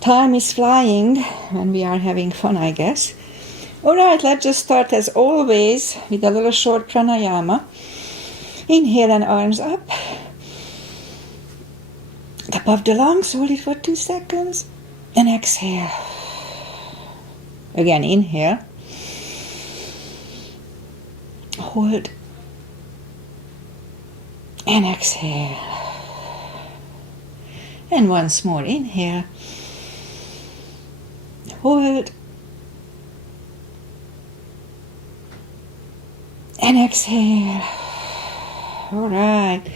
Time is flying and we are having fun, I guess. Alright, let's just start as always with a little short pranayama. Inhale and arms up. Top of the lungs, hold it for 2 seconds. And exhale. Again, inhale. Hold. And exhale. And once more, inhale. Hold. And exhale. Alright.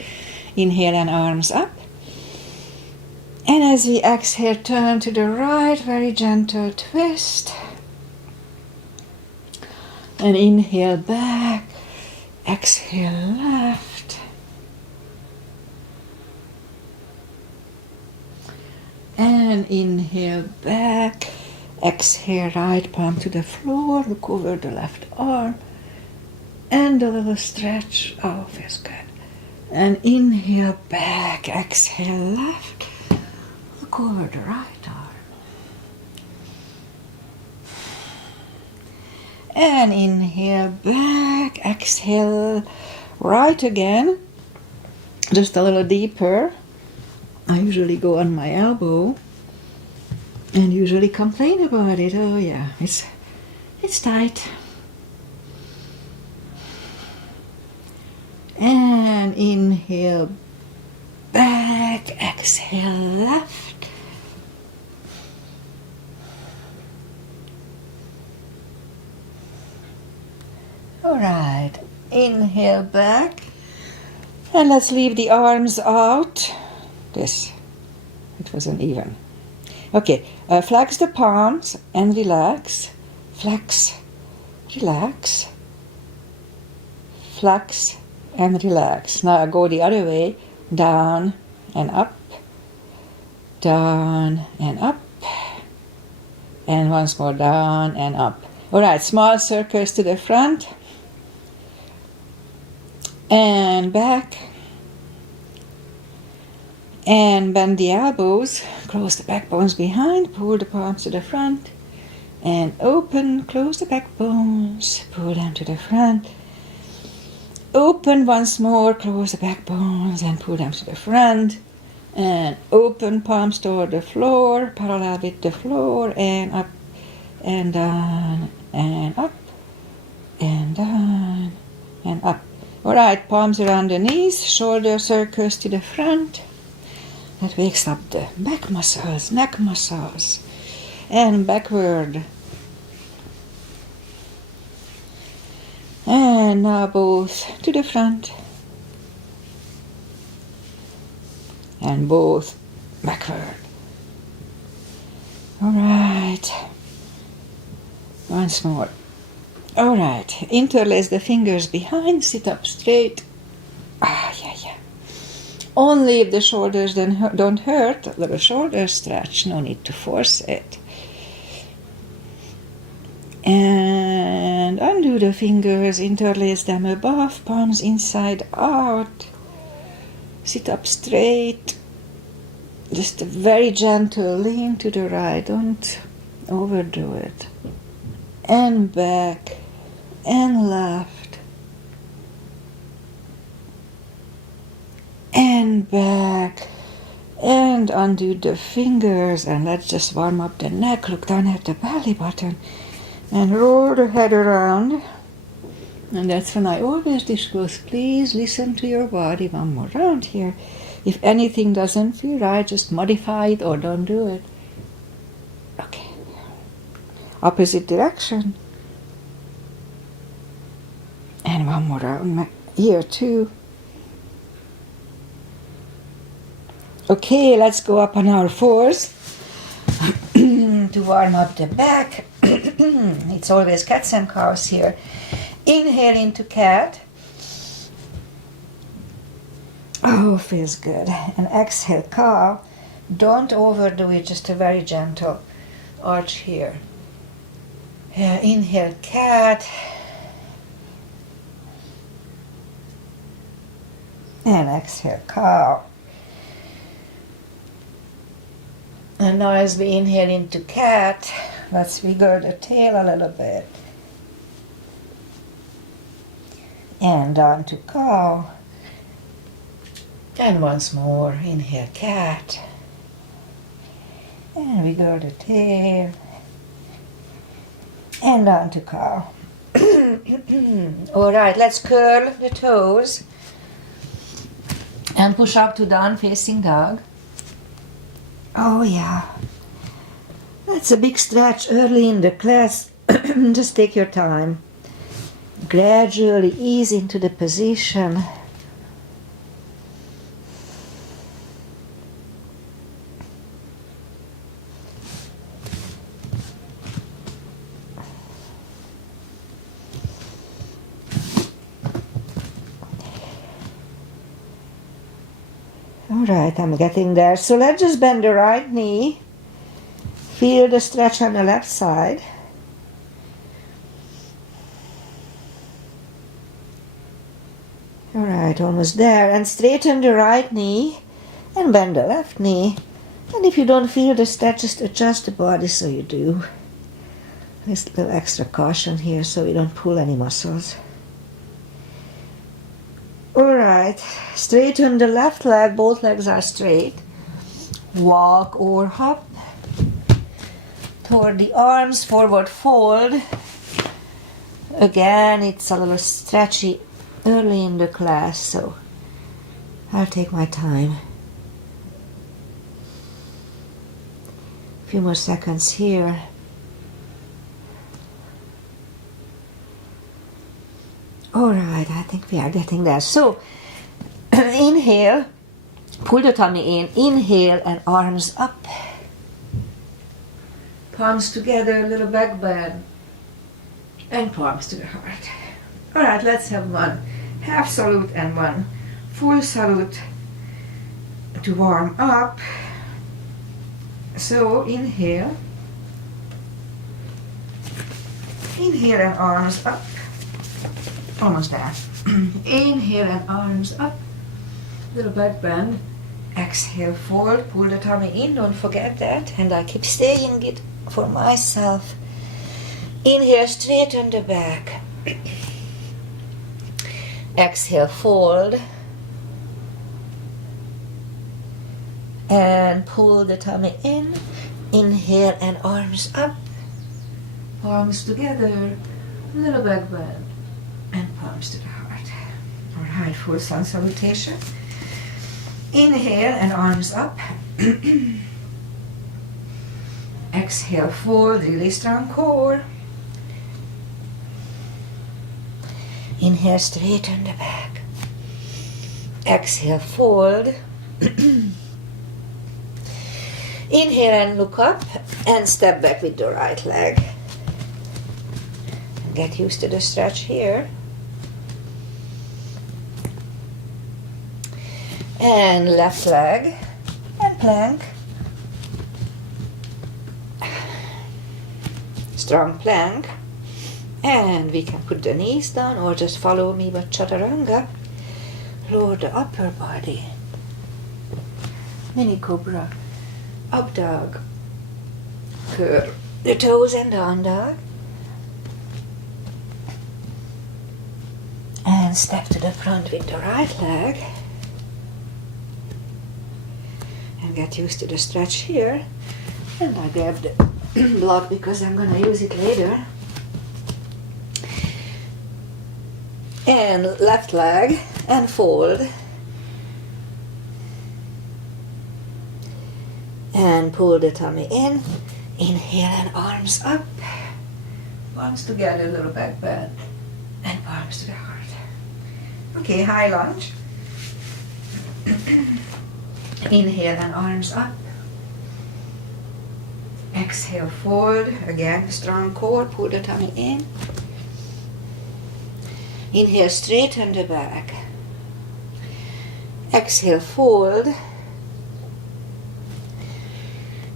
Inhale and arms up. And as we exhale, turn to the right, very gentle twist. And inhale back. Exhale left. And inhale back. Exhale right palm to the floor. Look over the left arm. And a little stretch. Oh, feels good. And inhale back. Exhale left. Look over the right arm. And inhale back. Exhale right again. Just a little deeper. I usually go on my elbow and usually complain about it. Oh yeah, it's tight. And inhale back, exhale left. All right, inhale back. And let's leave the arms out. It wasn't even. Okay, flex the palms and relax. Flex, relax. Flex and relax. Now I go the other way. Down and up. Down and up. And once more down and up. Alright, small circles to the front. And back. And bend the elbows, close the back bones behind, pull the palms to the front, and open, close the back bones, pull them to the front, open once more, close the back bones, and pull them to the front, and open, palms toward the floor, parallel with the floor, and up, and down, and up, and down, and up. Alright, palms around the knees, shoulder circles to the front. That wakes up the back muscles, neck muscles, and backward. And now both to the front. And both backward. All right. Once more. All right. Interlace the fingers behind, sit up straight. Yeah. Only if the shoulders don't hurt, a little shoulder stretch, no need to force it. And undo the fingers, interlace them above, palms inside out. Sit up straight. Just a very gentle lean to the right, don't overdo it. And back, and left. And back, and undo the fingers, and let's just warm up the neck, look down at the belly button, and roll the head around. And that's when I always disclose, please listen to your body. One more round here. If anything doesn't feel right, just modify it or don't do it. Okay. Opposite direction. And one more round here too. Okay, let's go up on our fours to warm up the back. It's always cats and cows here. Inhale into cat. Oh, feels good. And exhale, cow. Don't overdo it, just a very gentle arch here. Inhale, cat. And exhale, cow. And now as we inhale into cat, let's wiggle the tail a little bit. And on to cow. And once more, inhale cat. And wiggle the tail. And on to cow. Alright, let's curl the toes. And push up to down facing dog. Oh yeah. That's a big stretch early in the class. Just take your time. Gradually ease into the position. Alright, I'm getting there. So let's just bend the right knee. Feel the stretch on the left side. Alright, almost there. And straighten the right knee and bend the left knee. And if you don't feel the stretch, just adjust the body so you do. Just a little extra caution here so we don't pull any muscles. Alright, straighten the left leg, both legs are straight. Walk or hop. Toward the arms, forward fold. Again, it's a little stretchy early in the class, so I'll take my time. A few more seconds here. Alright, I think we are getting there. So, inhale, pull the tummy in, inhale and arms up. Palms together, a little back bend, and palms to the heart. Alright, let's have one half salute and one full salute to warm up. So, inhale and arms up. Almost there. Inhale and arms up. Little back bend. Exhale, fold. Pull the tummy in. Don't forget that. And I keep saying it for myself. Inhale, straighten the back. Exhale, fold. And pull the tummy in. Inhale and arms up. Palms together. Little back bend. And palms to the heart. Alright, full sun salutation. Inhale and arms up. Exhale, fold, really strong core. Inhale, straighten the back. Exhale, fold. Inhale and look up and step back with the right leg. Get used to the stretch here. And left leg and plank. Strong plank. And we can put the knees down or just follow me with Chaturanga. Lower the upper body. Mini cobra. Up dog. Curl the toes and down dog. And step to the front with the right leg. And get used to the stretch here. And I grab the block because I'm going to use it later. And left leg and fold. And pull the tummy in. Inhale and arms up. Palms together, little back bend. And palms to the heart. Okay, high lunge. Inhale and arms up. Exhale, fold. Again, strong core. Pull the tummy in. Inhale, straighten the back. Exhale, fold.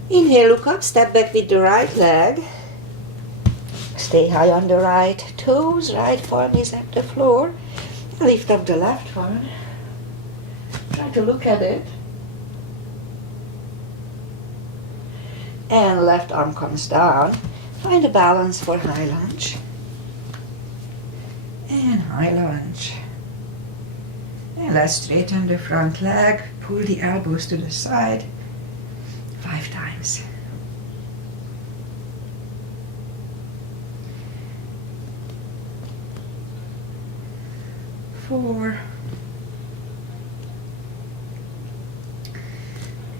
Inhale, look up, step back with the right leg. Stay high on the right toes. Right palm is at the floor. Lift up the left one. Try to look at it. And left arm comes down. Find a balance for high lunge. And high lunge. And let's straighten the front leg. Pull the elbows to the side. 5 times. 4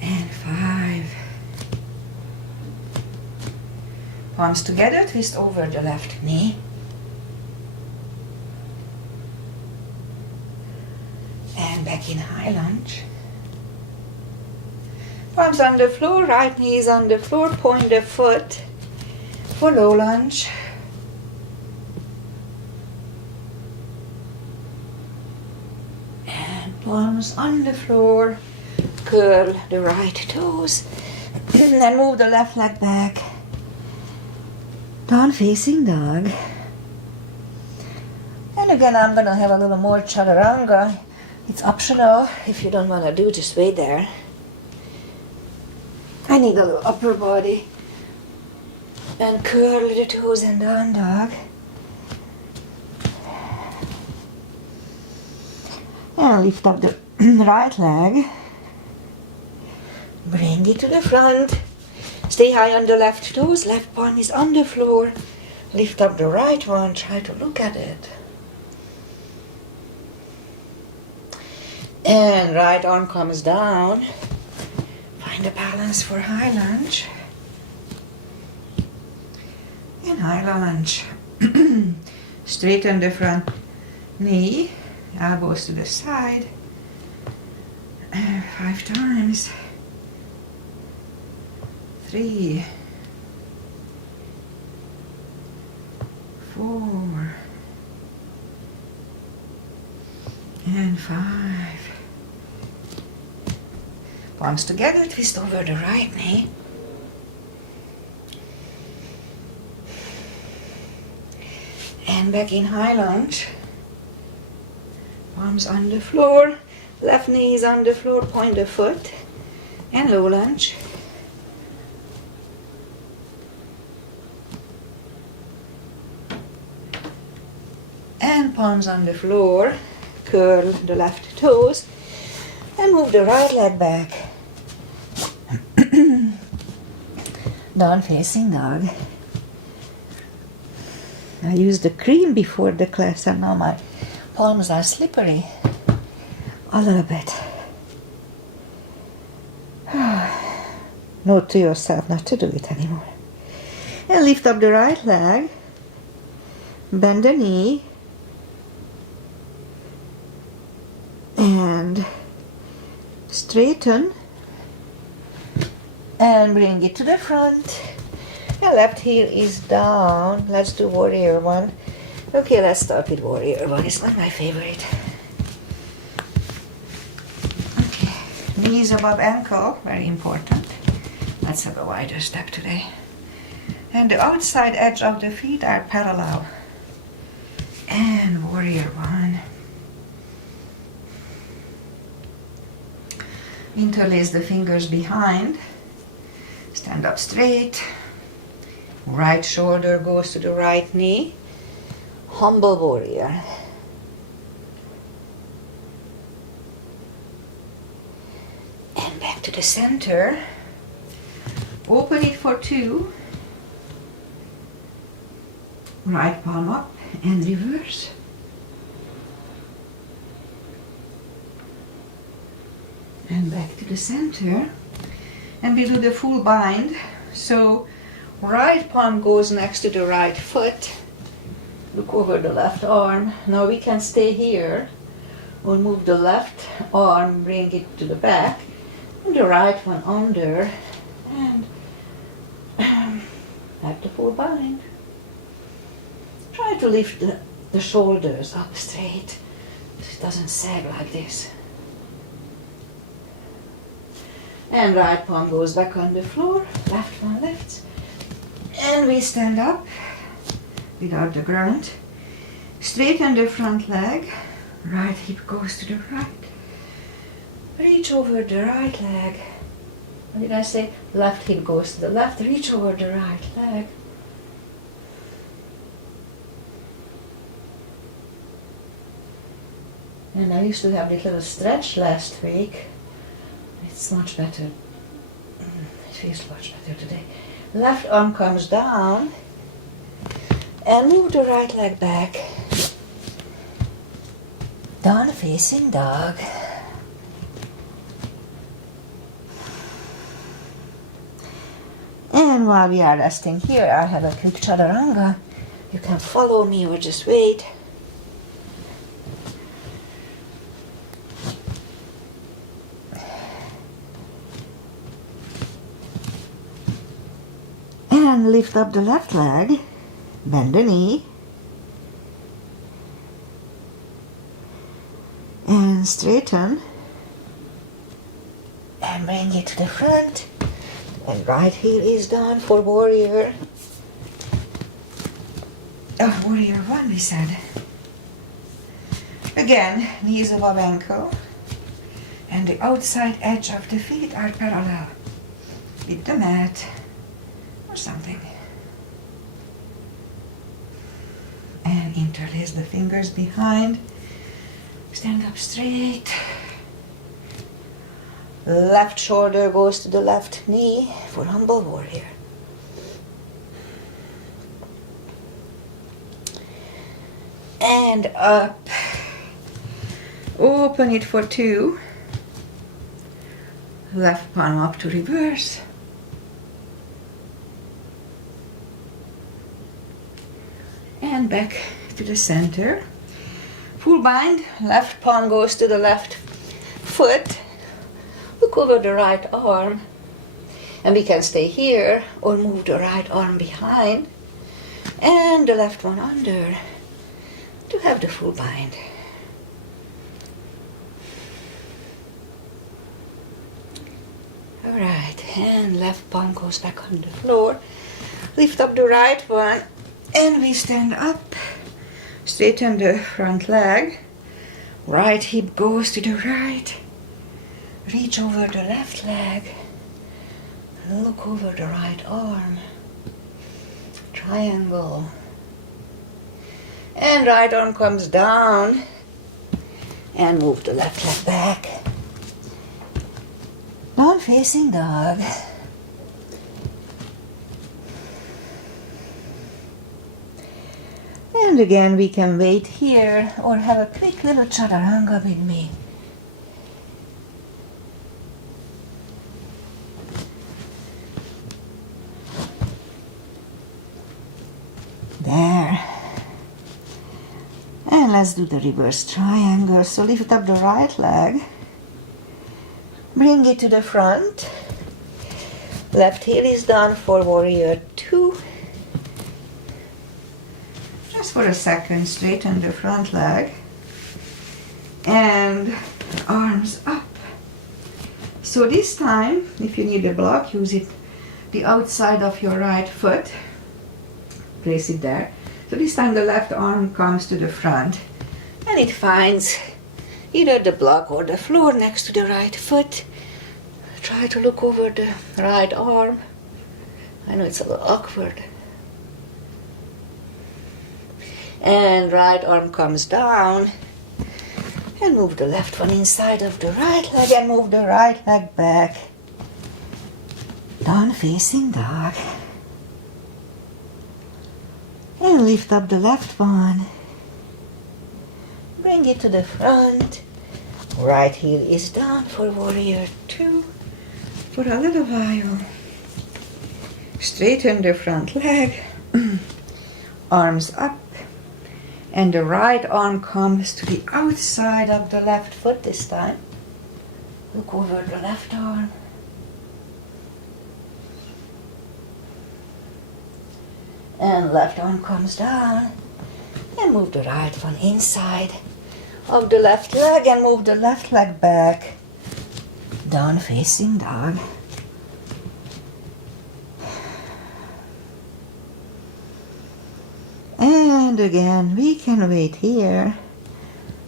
and 5. Palms together, twist over the left knee. And back in high lunge. Palms on the floor, right knee is on the floor, point the foot for low lunge. And palms on the floor, curl the right toes, and move the left leg back. Down facing dog. And again, I'm gonna have a little more Chaturanga. It's optional. If you don't want to do, just wait there. I need a little upper body. And curl the toes and down dog. And lift up the right leg. Bring it to the front. Stay high on the left toes. Left palm is on the floor. Lift up the right one. Try to look at it. And right arm comes down. Find a balance for high lunge. And high lunge. Straighten the front knee. Elbows to the side. 5 times. 3, 4, and 5. Palms together, twist over the right knee. And back in high lunge. Palms on the floor, left knee is on the floor, point the foot, and low lunge. And palms on the floor, curl the left toes, and move the right leg back. Down facing dog. I used the cream before the class and now my palms are slippery. A little bit. Note to yourself not to do it anymore. And lift up the right leg. Bend the knee. And straighten and bring it to the front. And left heel is down. Let's do warrior one. Okay, let's start with warrior one. It's not my favorite. Okay, knees above ankle, very important. Let's have a wider step today. And the outside edge of the feet are parallel. And warrior one. Interlace the fingers behind. Stand up straight. Right shoulder goes to the right knee. Humble warrior. And back to the center. Open it for 2. Right palm up and reverse. And back to the center. And we do the full bind. So right palm goes next to the right foot. Look over the left arm. Now we can stay here. We'll move the left arm, bring it to the back. And the right one under. And have the full bind. Try to lift the shoulders up straight. So it doesn't sag like this. And right palm goes back on the floor, left one lifts. And we stand up without the ground. Straighten the front leg, right hip goes to the right. Reach over the right leg, What did I say? Left hip goes to the left, reach over the right leg. And I used to have this little stretch last week. It's much better. It feels much better today. Left arm comes down and move the right leg back. Down facing dog. And while we are resting here, I have a quick Chaturanga. You can follow me or just wait. And lift up the left leg, bend the knee, and straighten, and bring it to the front, and right heel is down for warrior. Warrior one, we said. Again, knees above ankle, and the outside edge of the feet are parallel with the mat or something. And interlace the fingers behind. Stand up straight. Left shoulder goes to the left knee for humble warrior. And up. Open it for two. Left palm up to reverse. And back to the center. Full bind. Left palm goes to the left foot. Look over the right arm. And we can stay here or move the right arm behind and the left one under to have the full bind. Alright, and left palm goes back on the floor. Lift up the right one and we stand up. Straighten the front leg. Right hip goes to the right. Reach over the left leg. Look over the right arm. Triangle. And right arm comes down. And move the left leg back. Down facing dog. And again we can wait here or have a quick little Chaturanga with me. There. And let's do the reverse triangle. So lift up the right leg. Bring it to the front. Left heel is down for warrior two. Just for a second, straighten the front leg. And arms up. So this time, if you need a block, use it the outside of your right foot. Place it there. So this time the left arm comes to the front and it finds either the block or the floor next to the right foot. Try to look over the right arm. I know it's a little awkward. And right arm comes down and move the left one inside of the right leg and move the right leg back. Down facing dog. And lift up the left one. Bring it to the front. Right heel is down for warrior two. For a little while. Straighten the front leg. Arms up. And the right arm comes to the outside of the left foot this time. Look over the left arm. And left arm comes down. And move the right one inside of the left leg and move the left leg back. Down facing dog. And again, we can wait here.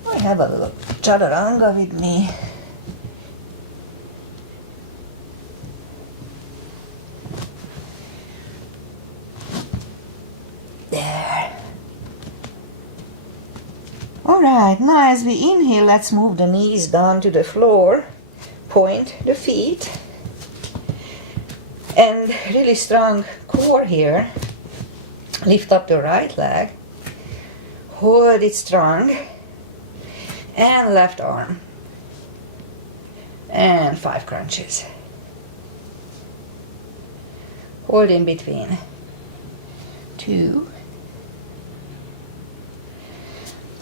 I have a little Chaturanga with me. Alright, now as we inhale, let's move the knees down to the floor. Point the feet. And really strong core here. Lift up the right leg. Hold it strong. And left arm. And 5 crunches. Hold in between. 2,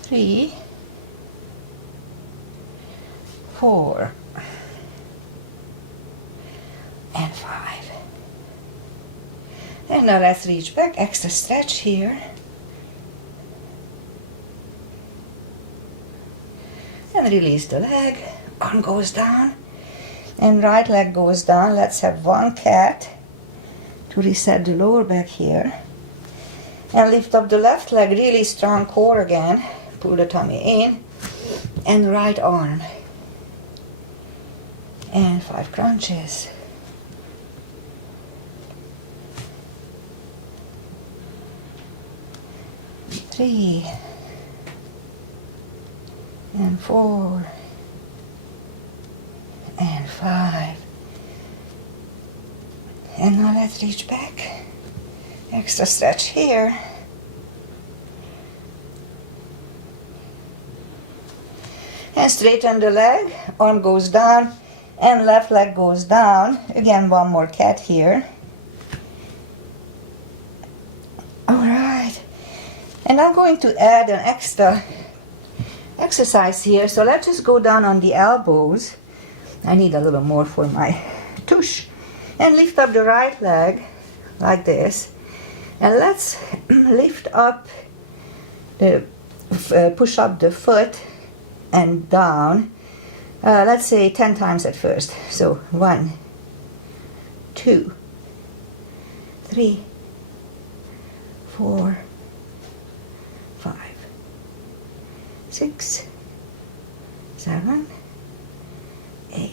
3, 4, and 5. And now let's reach back, extra stretch here. And release the leg, arm goes down, and right leg goes down. Let's have 1 cat to reset the lower back here. And lift up the left leg, really strong core again. Pull the tummy in, and right arm. And 5 crunches. 3, and 4, and 5. And now let's reach back. Extra stretch here. And straighten the leg, arm goes down, and left leg goes down. Again, 1 more cat here. Alright. And I'm going to add an extra exercise here. So let's just go down on the elbows. I need a little more for my tush. And lift up the right leg like this. And let's lift up the, push up the foot and down. Let's say 10 times at first. So 1, 2, 3, 4, 5, 6, 7, 8,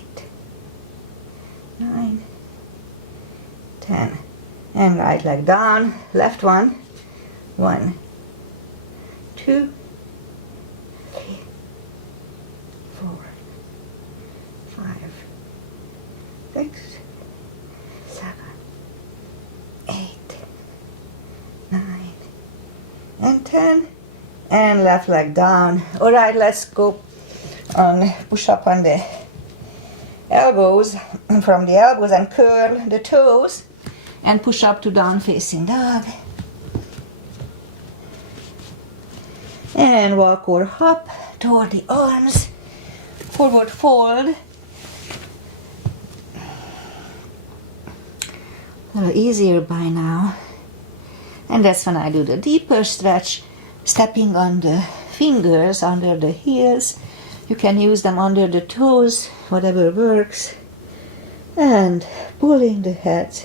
9, 10. And right leg down, left one. 1, 2, 3, 4, 5, 6, 7, 8, 9, and 10. And left leg down. Alright, let's go on push up on the elbows, from the elbows, and curl the toes. And push up to down facing dog. And walk or hop toward the arms. Forward fold. A little easier by now. And that's when I do the deeper stretch, stepping on the fingers under the heels. You can use them under the toes, whatever works. And pulling the head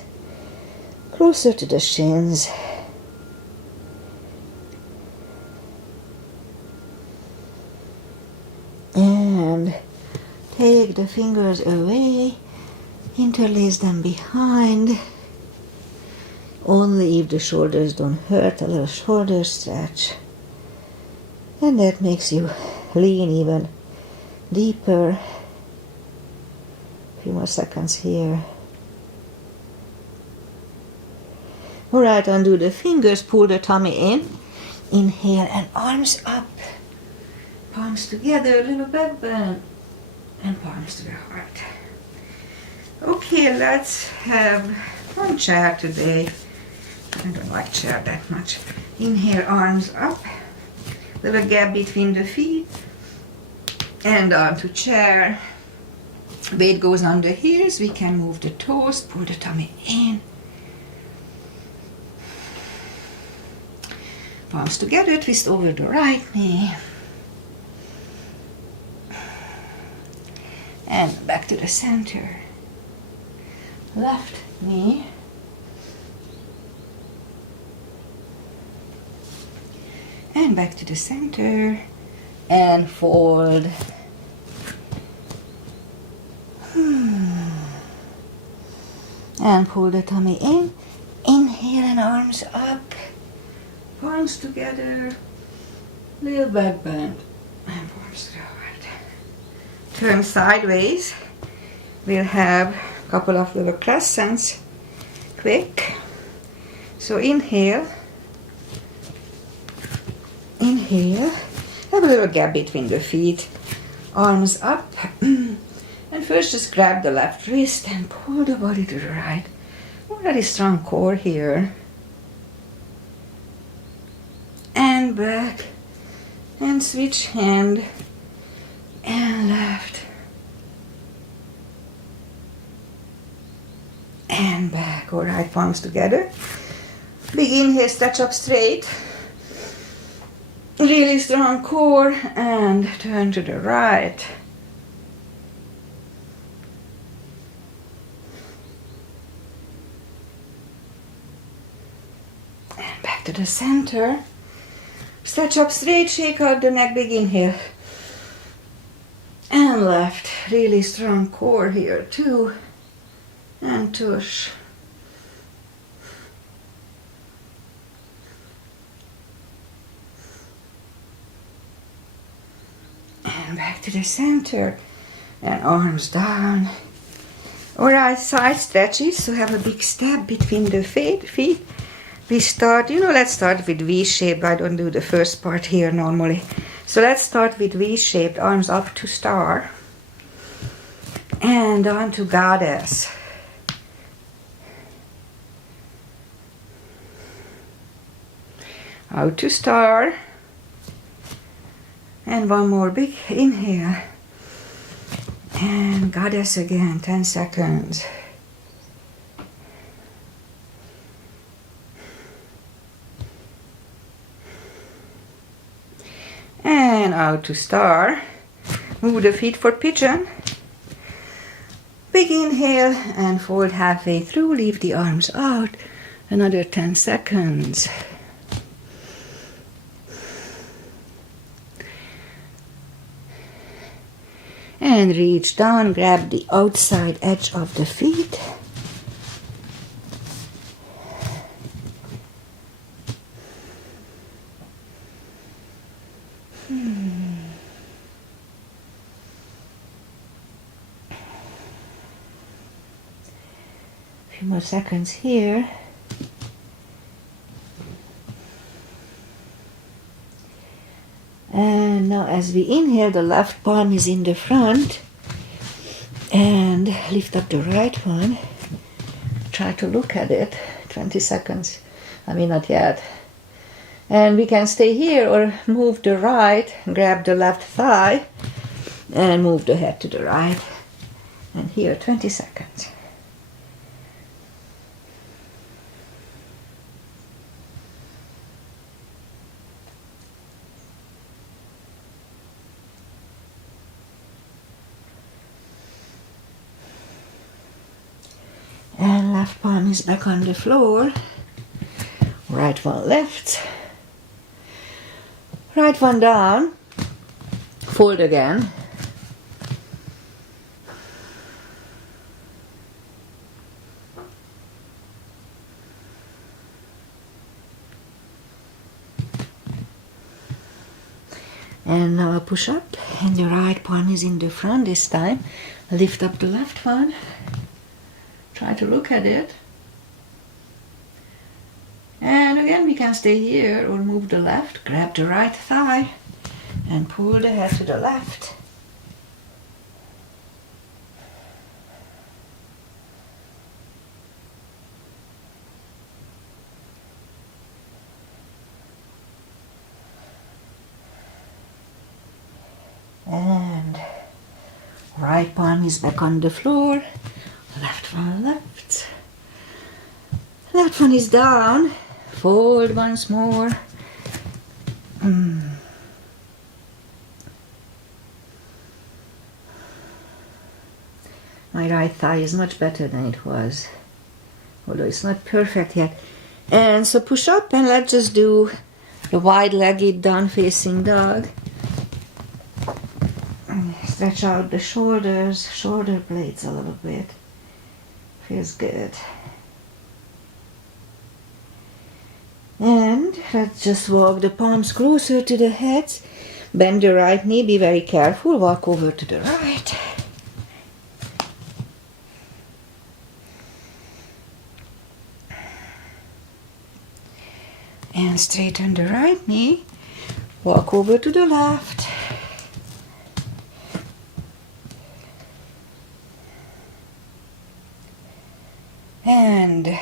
closer to the shins. And take the fingers away, interlace them behind. Only if the shoulders don't hurt, a little shoulder stretch. And that makes you lean even deeper. A few more seconds here. Alright, undo the fingers, pull the tummy in. Inhale and arms up. Palms together, little back bend. And palms to the heart. Okay, let's have one chair today. I don't like chair that much. Inhale, arms up. Little gap between the feet. And down to chair. Weight goes on the heels. We can move the toes, pull the tummy in. Palms together, twist over the right knee. And back to the center. Left knee. And back to the center. And fold. And pull the tummy in. Inhale and arms up. Palms together, little back bend. Palms to the right. Turn sideways. We'll have a couple of little crescents. Quick. So inhale. Inhale. Have a little gap between the feet. Arms up. And first just grab the left wrist and pull the body to the right. Very strong core here. And back. And switch hand. And left. And back. All right, palms together. Big inhale, stretch up straight. Really strong core. And turn to the right. And back to the center. Stretch up straight, shake out the neck, big inhale. And left. Really strong core here too. And tush. And back to the center. And arms down. Alright, side stretches. So have a big step between the feet. We start, let's start with V-shape. I don't do the first part here normally. So let's start with V-shaped, arms up to star. And on to goddess. Out to star. And one more big inhale. And goddess again, 10 seconds. And out to star. Move the feet for pigeon. Big inhale and fold halfway through. Leave the arms out. Another 10 seconds. And reach down, grab the outside edge of the feet. Few more seconds here. And now as we inhale, the left palm is in the front. And lift up the right one. Try to look at it. 20 seconds. Not yet. And we can stay here or move the right, grab the left thigh, and move the head to the right. And here, 20 seconds. And left palm is back on the floor. Right one left. Right one down. Fold again. And now a push up. And the right palm is in the front this time. Lift up the left one. Try to look at it. And again we can stay here or move the left, grab the right thigh and pull the head to the left. And right palm is back on the floor. Left one left. Left one is down. Fold once more. My right thigh is much better than it was, although it's not perfect yet. And so push up and let's just do the wide-legged down-facing dog. Stretch out the shoulders, shoulder blades a little bit. Feels good. And let's just walk the palms closer to the heads. Bend the right knee, be very careful, walk over to the right. And straighten the right knee, walk over to the left. And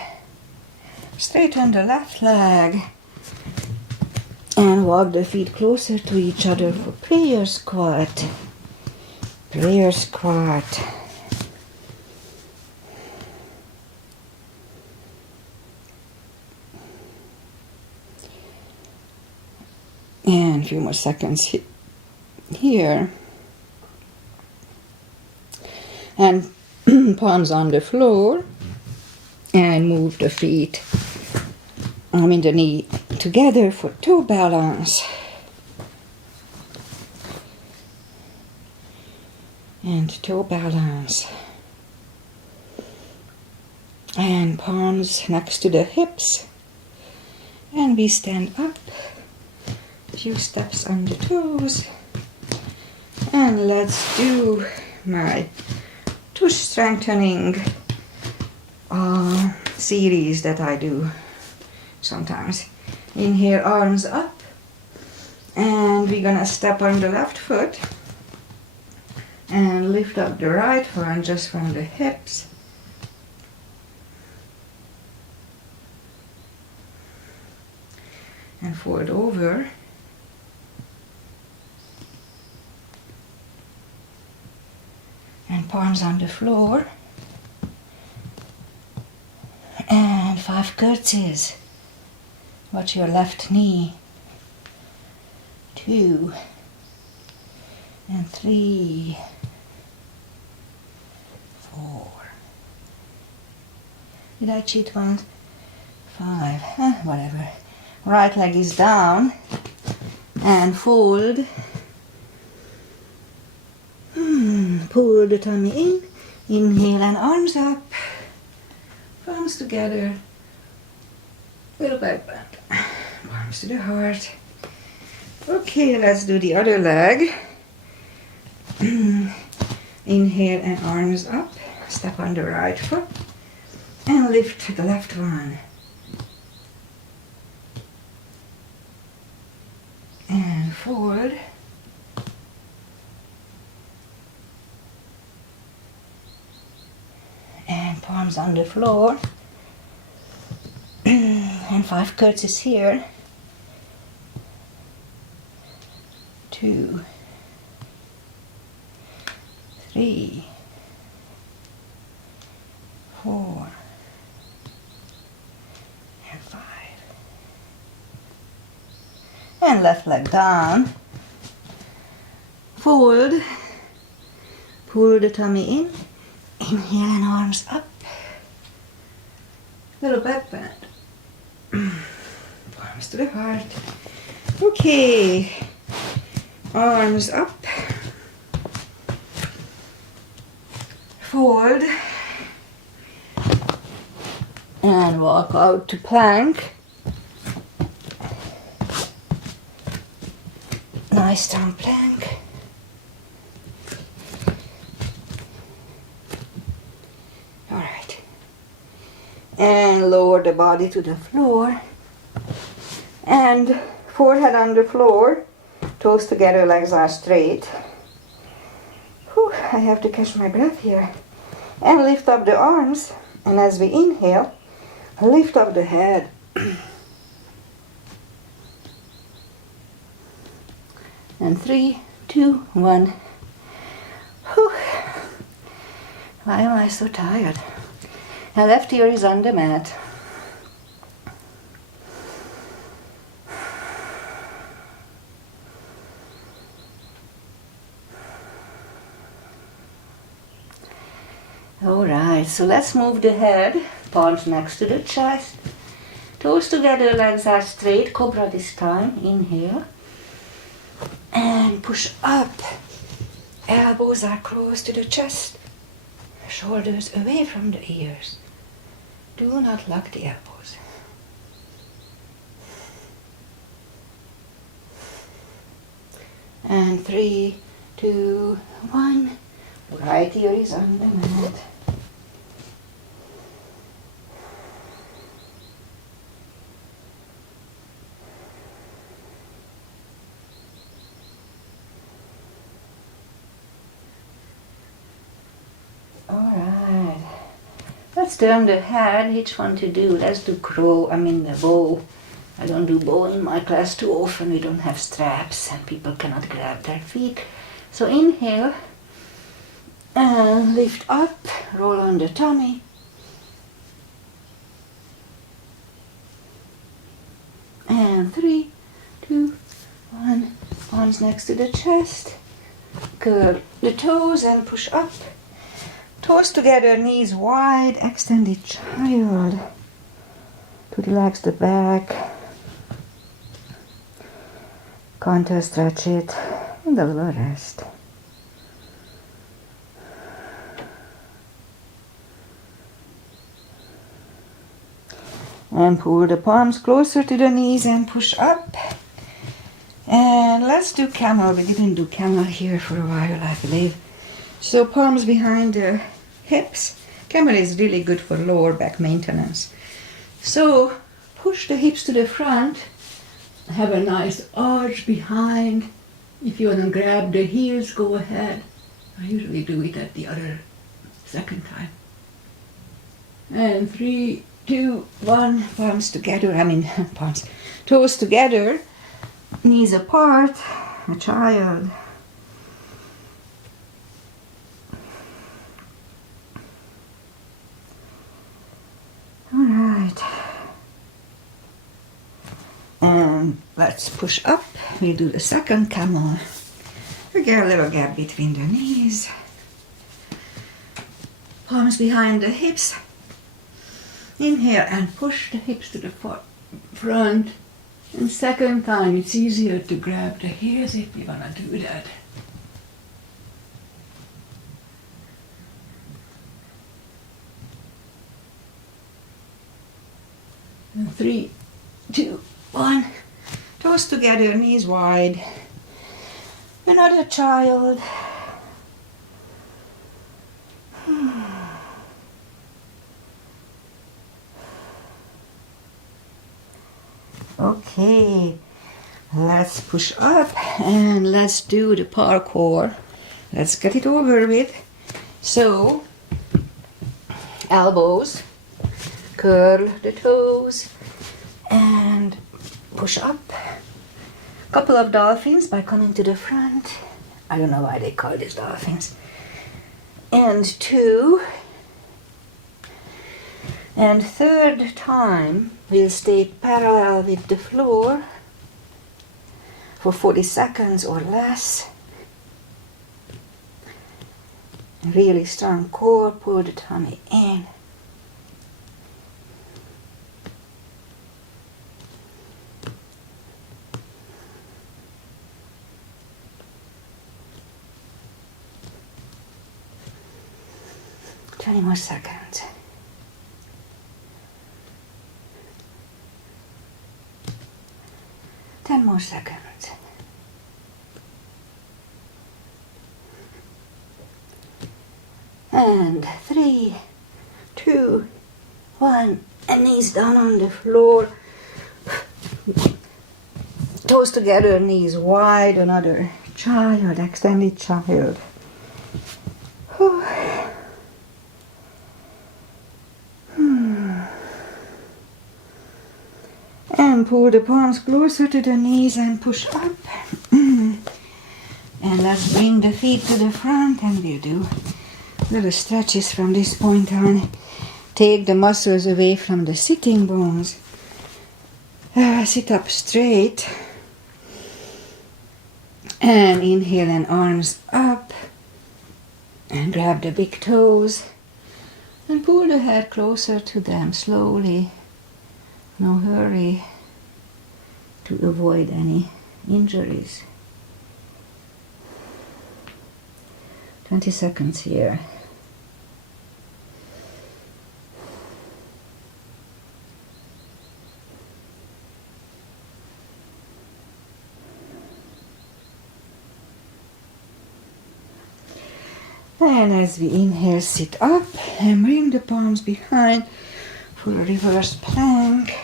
straighten the left leg. And walk the feet closer to each other for prayer squat. Prayer squat. And a few more seconds here. And palms on the floor. And move the feet, the knee together for toe balance. And toe balance. And palms next to the hips. And we stand up. A few steps on the toes. And let's do my tush strengthening series that I do sometimes. Inhale, arms up, and we're gonna step on the left foot and lift up the right one just from the hips. And fold over. And palms on the floor. And 5 curtsies. Watch your left knee. 2 and 3, 4. Did I cheat once? 5. Whatever. Right leg is down. And fold. Pull the tummy in. Inhale and arms up. Palms together, little back bend, palms to the heart. Okay, let's do the other leg. Inhale and arms up, step on the right foot, and lift the left one. And forward. And palms on the floor. And 5 curtsies here. 2, 3, 4, and 5. And left leg down. Fold. Pull the tummy in. Inhale and arms up. Little back bend. Palms to the heart. Okay. Arms up. Fold. And walk out to plank. Nice strong plank. Alright. And lower the body to the floor. And forehead on the floor. Toes together, legs are straight. Whew, I have to catch my breath here. And lift up the arms. And as we inhale, lift up the head. And 3, 2, 1. Whew. Why am I so tired? My left ear is on the mat. Alright, so let's move the head, palms next to the chest, toes together, legs are straight, cobra this time, inhale, and push up, elbows are close to the chest, shoulders away from the ears, do not lock the elbows. And 3, 2, 1. Right ear is on the mat. Alright. Let's turn the head, each one to do. Let's do the bow. I don't do bow in my class too often. We don't have straps and people cannot grab their feet. So inhale and lift up, roll on the tummy. And 3, 2, 1. Arms next to the chest. Curl the toes and push up. Toes together, knees wide, extended child. To relax the back. Counter stretch it and a little rest. And pull the palms closer to the knees and push up. And let's do camel. We didn't do camel here for a while, I believe. So palms behind the hips. Camel is really good for lower back maintenance. So push the hips to the front. Have a nice arch behind. If you want to grab the heels, go ahead. I usually do it at the other second time. And 3, 2, 1. Palms together. Toes together. Knees apart. A child. Alright. And let's push up. We'll do the second camel. We get a little gap between the knees. Palms behind the hips. Inhale and push the hips to the front. And second time, it's easier to grab the heels if you want to do that. And 3, 2, 1. Toes together, knees wide. Another child. Okay, let's push up and let's do the parkour. Let's get it over with. So, elbows, curl the toes, and push up. Couple of dolphins by coming to the front. I don't know why they call these dolphins. And 2. And third time, we'll stay parallel with the floor for 40 seconds or less. Really strong core, pull the tummy in. Twenty more seconds. Ten more seconds. And 3, 2, 1, and knees down on the floor. Toes together, knees wide, another child, extended child. Whew. And pull the palms closer to the knees and push up. And let's bring the feet to the front and we'll do little stretches from this point on. Take the muscles away from the sitting bones. Sit up straight. And inhale and arms up. And grab the big toes. And pull the head closer to them slowly. No hurry to avoid any injuries. 20 seconds here. And as we inhale, sit up and bring the palms behind for a reverse plank.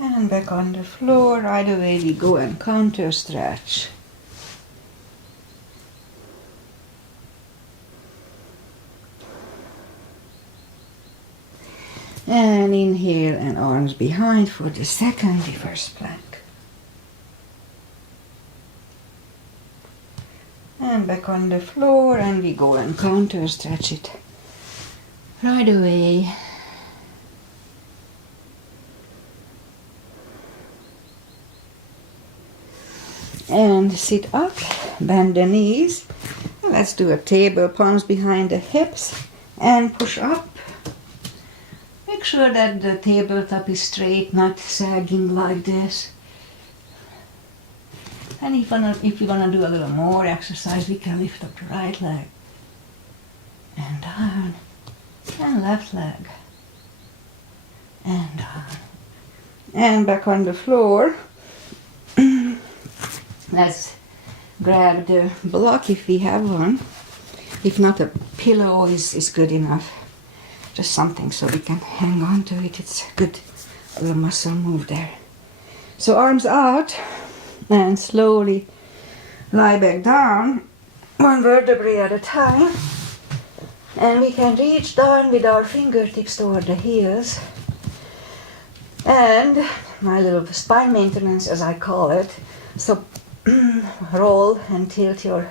And back on the floor. Right away we go and counter stretch. And inhale and arms behind for the second reverse plank. And back on the floor, and we go and counter stretch it right away. And sit up, bend the knees. Let's do a table, palms behind the hips, and push up. Make sure that the tabletop is straight, not sagging like this. And if you want to do a little more exercise, we can lift up the right leg. And down. And left leg. And down. And back on the floor. Let's grab the block if we have one. If not, a pillow is good enough. Just something so we can hang on to it. It's a good little muscle move there. So arms out. And slowly lie back down, one vertebrae at a time. And we can reach down with our fingertips toward the heels. And my little spine maintenance, as I call it. So roll and tilt your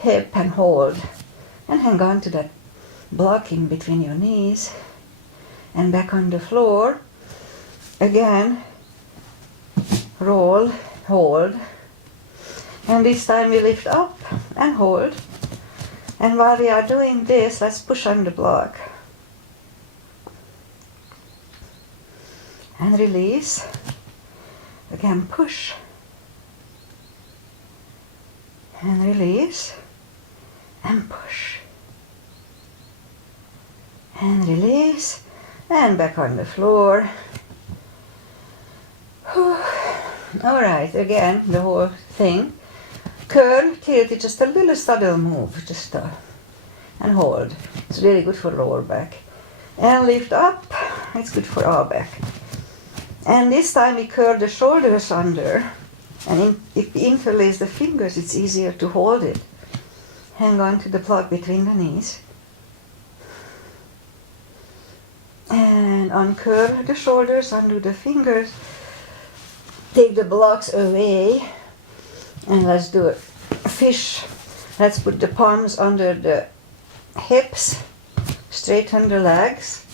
hip and hold. And hang on to that block in between your knees. And back on the floor. Again, roll. Hold, and this time we lift up and hold, and while we are doing this, let's push on the block and release. Again, push and release and push and release, and back on the floor. Alright, again, the whole thing. Curl, tilt, it's just a little subtle move, just and hold. It's really good for lower back. And lift up, it's good for our back. And this time we curl the shoulders under, and if we interlace the fingers, it's easier to hold it. Hang on to the block between the knees. And uncurl the shoulders, undo the fingers. Take the blocks away, and let's do a fish. Let's put the palms under the hips, straighten the legs,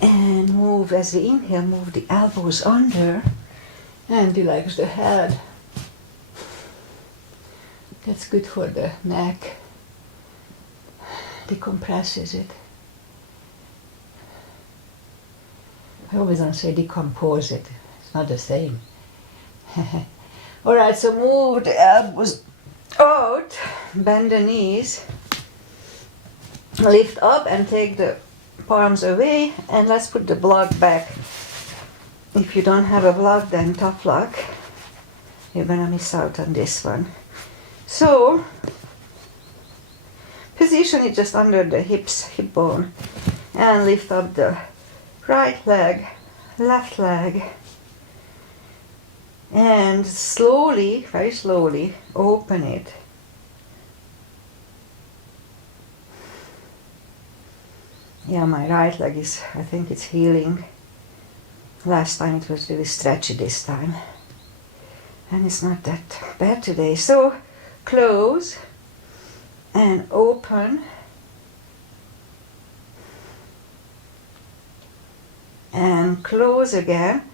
and move as we inhale, move the elbows under, and relax the head. That's good for the neck, decompresses it. I always want to say decompose it. Not the same. Alright, so move the elbows out, bend the knees, lift up and take the palms away, and let's put the block back. If you don't have a block, then tough luck. You're gonna miss out on this one. So, position it just under the hips, hip bone, and lift up the right leg, left leg. And slowly, very slowly, open it. Yeah, my right leg is, I think it's healing. Last time it was really stretchy this time. And it's not that bad today. So, close and open. And close again.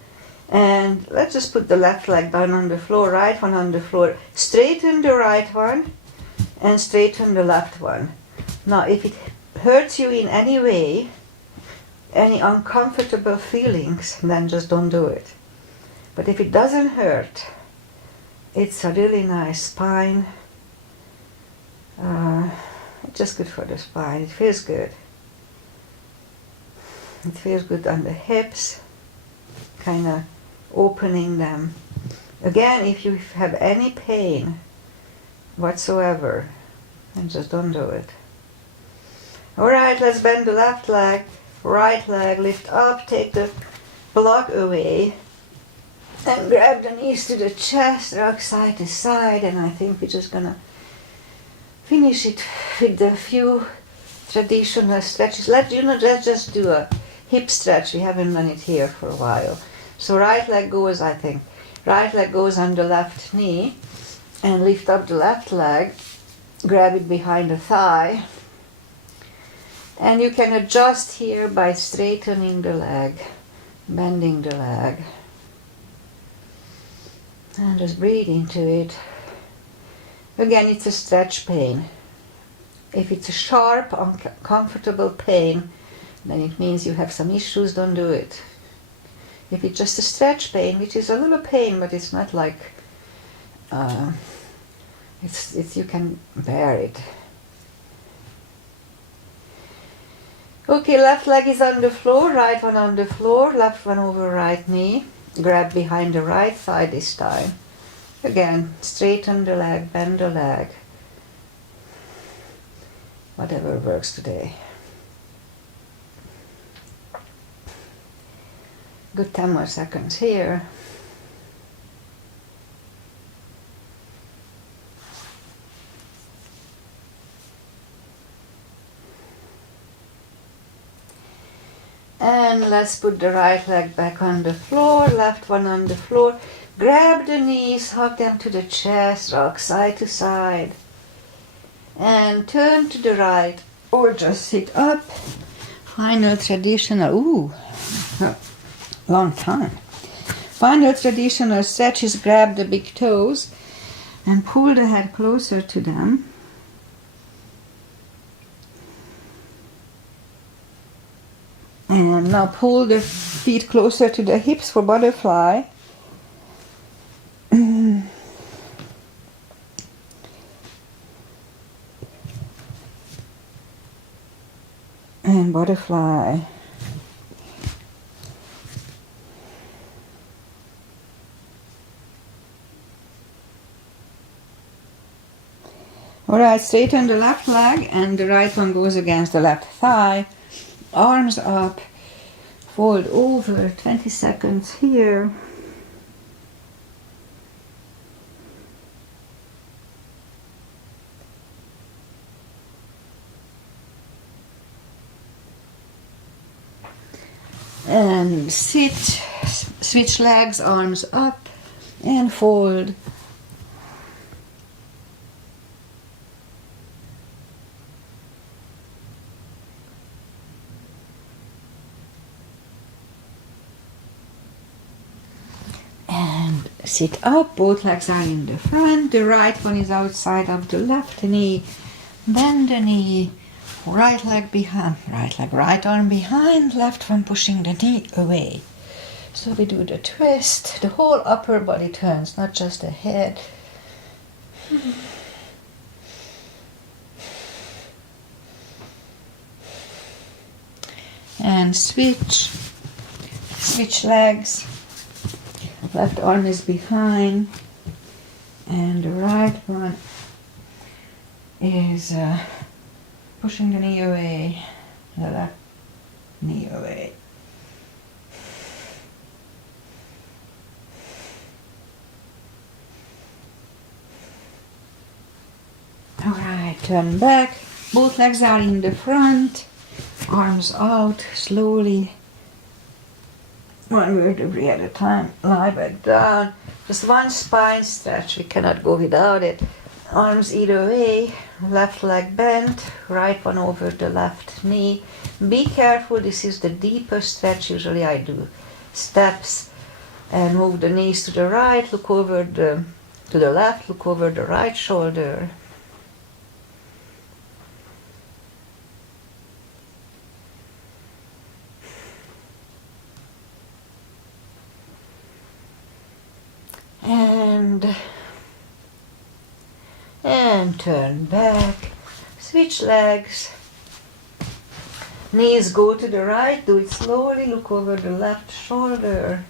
And let's just put the left leg down on the floor, right one on the floor. Straighten the right one and straighten the left one. Now, if it hurts you in any way, any uncomfortable feelings, then just don't do it. But if it doesn't hurt, it's a really nice spine. It's just good for the spine. It feels good. It feels good on the hips, kind of opening them Again, if you have any pain whatsoever, then just don't do it. Alright, let's bend the left leg, right leg, lift up, take the block away, and grab the knees to the chest, rock side to side, and I think we're just gonna finish it with a few traditional stretches. Let's just do a hip stretch. We haven't done it here for a while. So right leg goes, right leg goes on the left knee, and lift up the left leg, grab it behind the thigh, and you can adjust here by straightening the leg, bending the leg, and just breathe into it. Again, it's a stretch pain. If it's a sharp, uncomfortable pain, then it means you have some issues, don't do it. If it's just a stretch pain, which is a little pain, but it's not like, you can bear it. Okay, left leg is on the floor, right one on the floor, left one over right knee. Grab behind the right thigh this time. Again, straighten the leg, bend the leg. Whatever works today. Good 10 more seconds here. And let's put the right leg back on the floor, left one on the floor. Grab the knees, hug them to the chest, rock side to side. And turn to the right, or just sit up. Final traditional, long time. Final traditional stretch is grab the big toes and pull the head closer to them. And now pull the feet closer to the hips for butterfly. And butterfly. Alright, straighten the left leg and the right one goes against the left thigh. Arms up, fold over, 20 seconds here. And sit, switch legs, arms up, and fold. And sit up, both legs are in the front, the right one is outside of the left knee, bend the knee, right leg behind, right arm behind, left one pushing the knee away. So we do the twist, the whole upper body turns, not just the head. And switch legs. Left arm is behind, and the right one is pushing the knee away, the left knee away. Alright, turn back, both legs are in the front, arms out, slowly. One vertebrae at a time, lie back down. Just one spine stretch, we cannot go without it. Arms either way, left leg bent, right one over the left knee. Be careful, this is the deepest stretch. Usually I do steps and move the knees to the right, look over to the left, look over the right shoulder. And turn back, switch legs, knees go to the right, do it slowly, look over the left shoulder.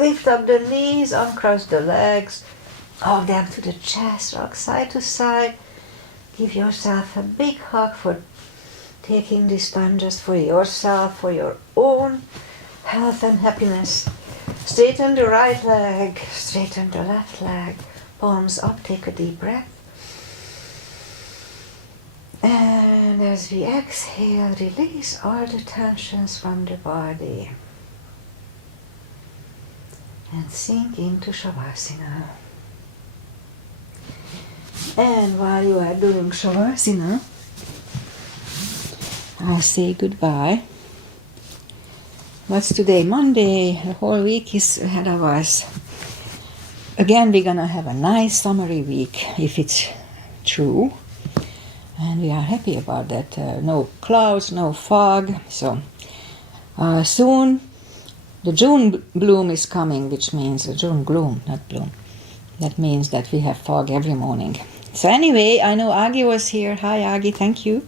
Lift up the knees, uncross the legs, hug them to the chest, rock side to side. Give yourself a big hug for taking this time just for yourself, for your own health and happiness. Straighten the right leg, straighten the left leg, palms up, take a deep breath. And as we exhale, release all the tensions from the body. And sink into Shavasana. And while you are doing Shavasana, I say goodbye. What's today? Monday. The whole week is ahead of us. Again, we're gonna have a nice summery week, if it's true. And we are happy about that. No clouds, no fog. So soon the June bloom is coming, which means June gloom, not bloom. That means that we have fog every morning. So anyway, I know Agi was here. Hi Agi, thank you.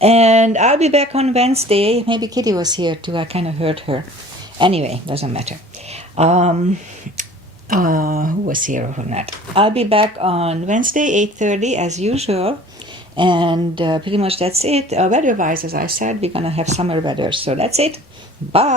And I'll be back on Wednesday. Maybe Kitty was here too. I kind of heard her. Anyway, doesn't matter. Who was here or not? I'll be back on Wednesday, 8:30 as usual. And pretty much that's it. Weather-wise, as I said, we're going to have summer weather. So that's it. Bye.